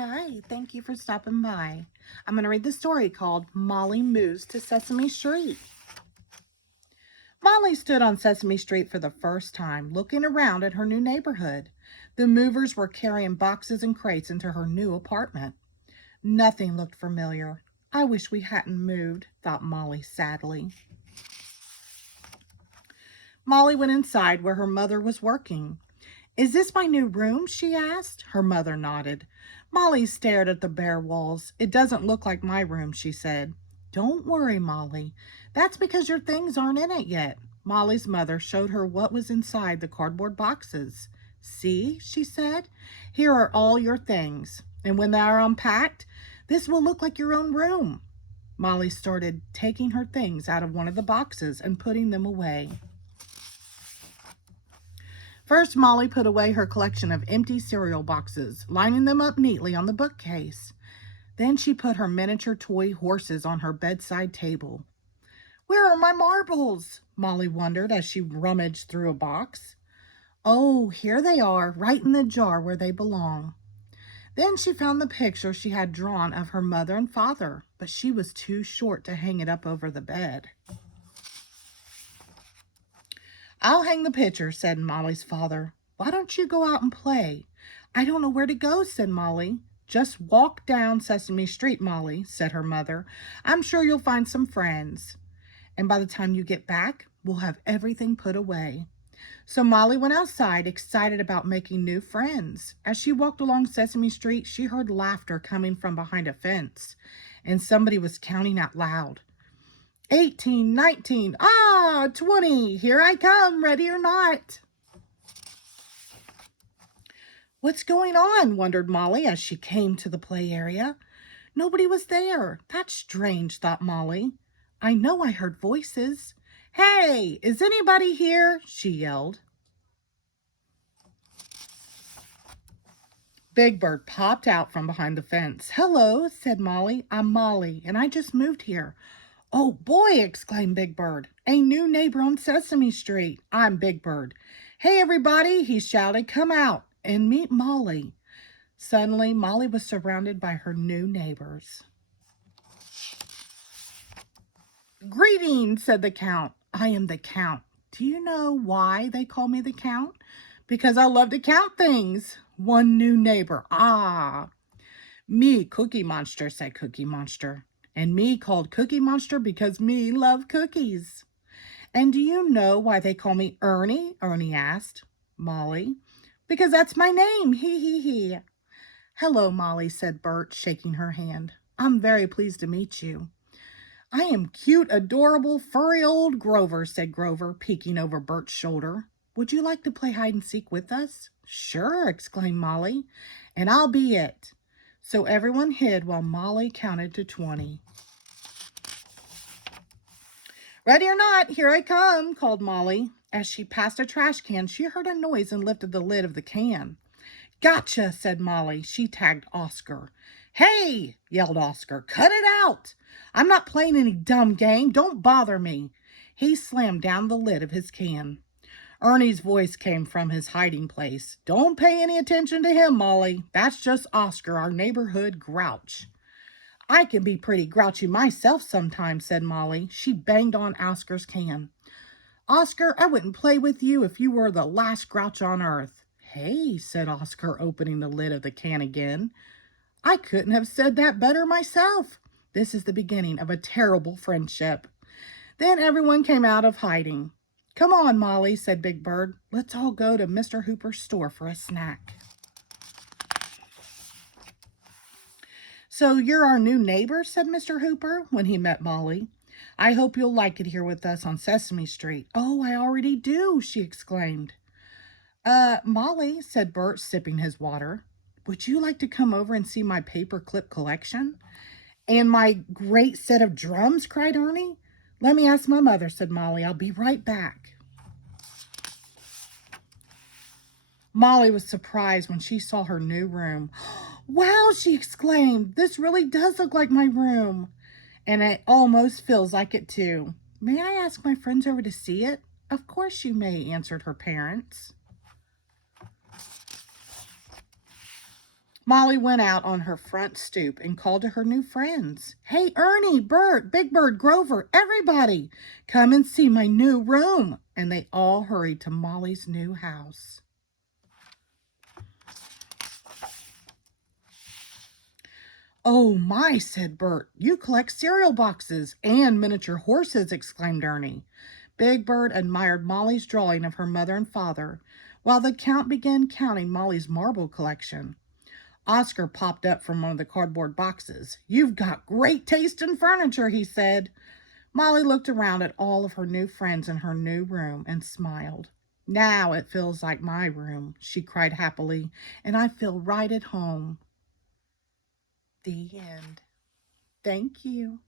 Hi, thank you for stopping by. I'm going to read the story called Molly Moves to Sesame Street. Molly stood on Sesame Street for the first time, looking around at her new neighborhood. The movers were carrying boxes and crates into her new apartment. Nothing looked familiar. I wish we hadn't moved, thought Molly sadly. Molly went inside where her mother was working. Is this my new room? She asked. Her mother nodded. Molly stared at the bare walls. It doesn't look like my room, she said. Don't worry, Molly. That's because your things aren't in it yet. Molly's mother showed her what was inside the cardboard boxes. See, she said, here are all your things. And when they are unpacked, this will look like your own room. Molly started taking her things out of one of the boxes and putting them away. First, Molly put away her collection of empty cereal boxes, lining them up neatly on the bookcase. Then she put her miniature toy horses on her bedside table. Where are my marbles? Molly wondered as she rummaged through a box. Oh, here they are, right in the jar where they belong. Then she found the picture she had drawn of her mother and father, but she was too short to hang it up over the bed. I'll hang the picture, said Molly's father. Why don't you go out and play? I don't know where to go, said Molly. Just walk down Sesame Street, Molly, said her mother. I'm sure you'll find some friends. And by the time you get back, we'll have everything put away. So Molly went outside, excited about making new friends. As she walked along Sesame Street, she heard laughter coming from behind a fence, and somebody was counting out loud. 18, 19, 20, here I come, ready or not. What's going on? Wondered Molly as she came to the play area. Nobody was there. That's strange, thought Molly. I know I heard voices. Hey, is anybody here? She yelled. Big Bird popped out from behind the fence. Hello, said Molly. I'm Molly, and I just moved here. Oh boy, exclaimed Big Bird. A new neighbor on Sesame Street. I'm Big Bird. Hey everybody, he shouted, come out and meet Molly. Suddenly, Molly was surrounded by her new neighbors. Greetings, said the Count. I am the Count. Do you know why they call me the Count? Because I love to count things. One new neighbor. Me, Cookie Monster, said Cookie Monster. And me called Cookie Monster because me love cookies. And do you know why they call me Ernie? Ernie asked. Molly. Because that's my name. He. Hello, Molly, said Bert, shaking her hand. I'm very pleased to meet you. I am cute, adorable, furry old Grover, said Grover, peeking over Bert's shoulder. Would you like to play hide and seek with us? Sure, exclaimed Molly. And I'll be it. So everyone hid while Molly counted to 20. Ready or not, here I come, called Molly. As she passed a trash can, she heard a noise and lifted the lid of the can. Gotcha, said Molly. She tagged Oscar. Hey, yelled Oscar, cut it out. I'm not playing any dumb game. Don't bother me. He slammed down the lid of his can. Ernie's voice came from his hiding place. Don't pay any attention to him, Molly. That's just Oscar, our neighborhood grouch. I can be pretty grouchy myself sometimes, said Molly. She banged on Oscar's can. Oscar, I wouldn't play with you if you were the last grouch on earth. Hey, said Oscar, opening the lid of the can again. I couldn't have said that better myself. This is the beginning of a terrible friendship. Then everyone came out of hiding. Come on, Molly, said Big Bird. Let's all go to Mr. Hooper's store for a snack. So you're our new neighbor, said Mr. Hooper when he met Molly. I hope you'll like it here with us on Sesame Street. Oh, I already do, she exclaimed. Molly, said Bert, sipping his water, would you like to come over and see my paperclip collection? And my great set of drums, cried Ernie. Let me ask my mother, said Molly. I'll be right back. Molly was surprised when she saw her new room. Wow, she exclaimed. This really does look like my room. And it almost feels like it too. May I ask my friends over to see it? Of course you may, answered her parents. Molly went out on her front stoop and called to her new friends. Hey, Ernie, Bert, Big Bird, Grover, everybody, come and see my new room. And they all hurried to Molly's new house. Oh my, said Bert. You collect cereal boxes and miniature horses, exclaimed Ernie. Big Bird admired Molly's drawing of her mother and father, while the Count began counting Molly's marble collection. Oscar popped up from one of the cardboard boxes. You've got great taste in furniture, he said. Molly looked around at all of her new friends in her new room and smiled. Now it feels like my room, she cried happily, and I feel right at home. The end. Thank you.